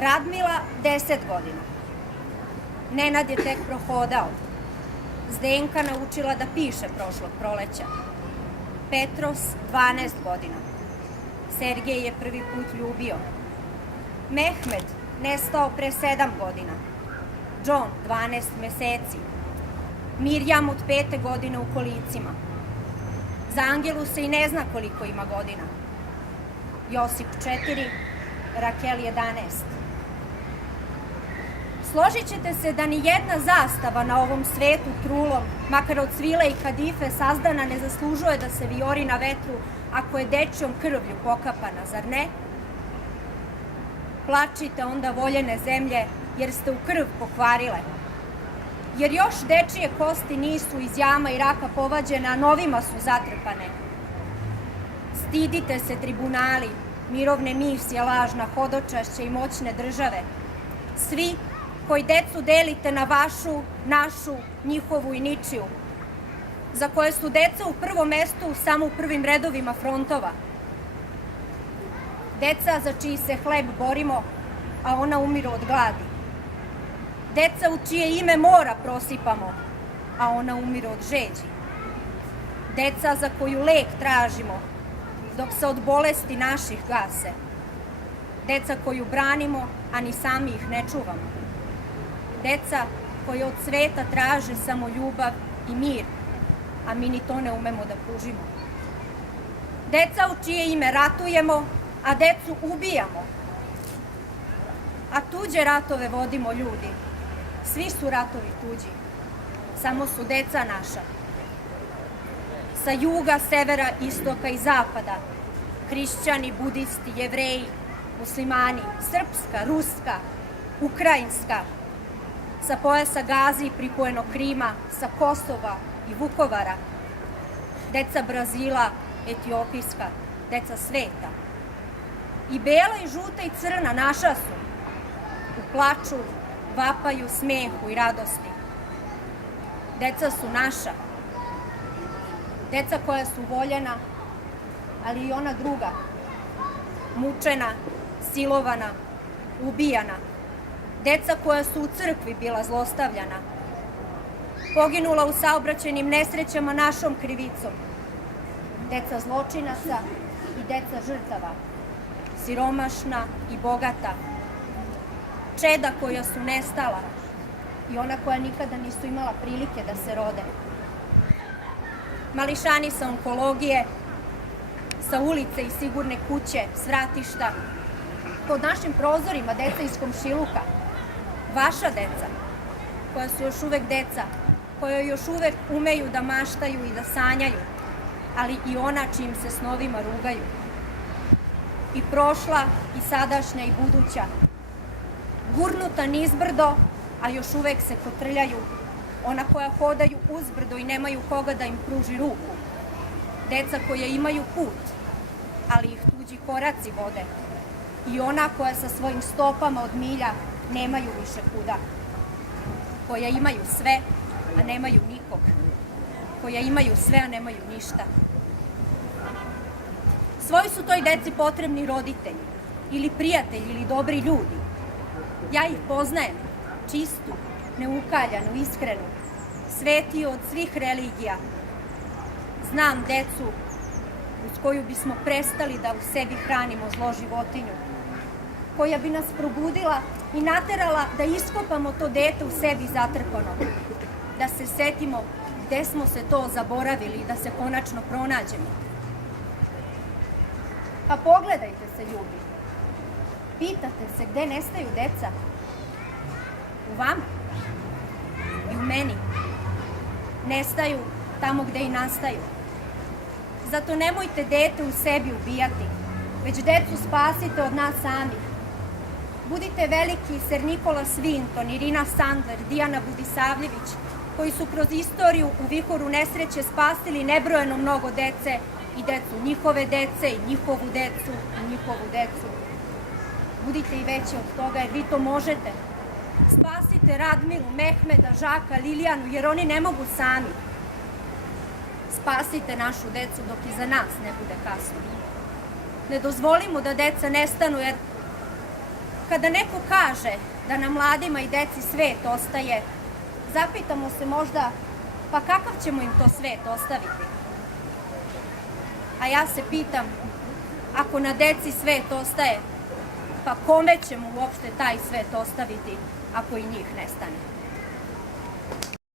Radmila 10 godina. Nenad je tek prohodao. Zdenka naučila da piše prošlog proleća. Petros 12 godina. Sergej je prvi put ljubio. Mehmed nestao pre 7 godina. John 12 meseci. Mirjam od 5. godine u kolicima. Za Angelu se i ne zna koliko ima godina. Josip 4, Rakel 11. Složit ćete se da ni jedna zastava na ovom svetu trulom, makar od svile i kadife sazdana, ne zaslužuje da se vijori na vetru ako je dečjom krvlju pokapana, zar ne? Plačite onda voljene zemlje, jer ste u krv pokvarile. Jer još dečije kosti nisu iz jama i raka povađene, a novima su zatrpane. Stidite se tribunali, mirovne misije, lažna hodočašća i moćne države. Svi koji decu delite na vašu, našu, njihovu i ničiju, za koje su deca u prvom mestu samo u prvim redovima frontova. Deca za čiji se hleb borimo, a ona umiru od gladi. Deca u čije ime mora prosipamo, a ona umiru od žeđi. Deca za koju lek tražimo, dok se od bolesti naših gase. Deca koju branimo, a ni sami ih ne čuvamo. Deca koje od sveta traže samo ljubav i mir, a mi ni to ne umemo da pružimo. Deca u čije ime ratujemo, a decu ubijamo. A tuđe ratove vodimo ljudi. Svi su ratovi tuđi, samo su deca naša. Sa juga, severa, istoka i zapada, hrišćani, budisti, jevreji, muslimani, srpska, ruska, ukrajinska, sa pojasa Gazi i pripojenog Krima, sa Kosova i Vukovara, deca Brazila, etiopijska, deca sveta. I bela i žuta i crna naša su, u plaču, vapaju, smehu i radosti. Deca su naša. Deca koja su voljena, ali i ona druga. Mučena, silovana, ubijana. Deca koja su u crkvi bila zlostavljana. Poginula u saobraćajnim nesrećama našom krivicom. Deca zločinaca i deca žrtava. Siromašna i bogata. Čeda koja su nestala i ona koja nikada nisu imala prilike da se rode. Mališani sa onkologije, sa ulice i sigurne kuće, svratišta, pod našim prozorima deca iz komšiluka, vaša deca, koja su još uvek deca, koja još uvek umeju da maštaju i da sanjaju, ali i ona čijim se snovima rugaju. I prošla, i sadašnja, i buduća, gurnuta nizbrdo, a još uvek se kotrljaju, ona koja hodaju uzbrdo i nemaju koga da im pruži ruku. Deca koja imaju put, ali ih tuđi koraci vode. I ona koja sa svojim stopama od milja nemaju više kuda. Koja imaju sve, a nemaju nikog. Koja imaju sve, a nemaju ništa. Svoji su toj deci potrebni roditelji, ili prijatelji, ili dobri ljudi. Ja ih poznajem, čistu, neukaljanu, iskrenu, svetiju od svih religija. Znam decu uz koju bismo prestali da u sebi hranimo zlo životinju, koja bi nas probudila i naterala da iskopamo to dete u sebi zatrpano, da se setimo gde smo se to zaboravili i da se konačno pronađemo. Pa pogledajte se, ljudi. Pitate se gde nestaju deca? U vama i u meni. Nestaju tamo gde i nastaju. Zato nemojte dete u sebi ubijati, već decu spasite od nas samih. Budite veliki Ser Nikola Svinton, Irina Sandler, Dijana Budisavljević, koji su kroz istoriju u vihoru nesreće spasili nebrojeno mnogo dece i decu njihove dece i njihovu decu i njihovu decu. Budite i veći od toga, jer vi to možete. Spasite Radmilu, Mehmeda, Žaka, Lilijanu, jer oni ne mogu sami. Spasite našu decu dok i za nas ne bude kasno. Ne dozvolimo da deca nestanu, jer kada neko kaže da nam mladima i deci svet ostaje, zapitamo se možda, pa kakav ćemo im to svet ostaviti? A ja se pitam, ako na deci svet ostaje, pa kome ćemo uopšte taj svet ostaviti ako i njih nestane?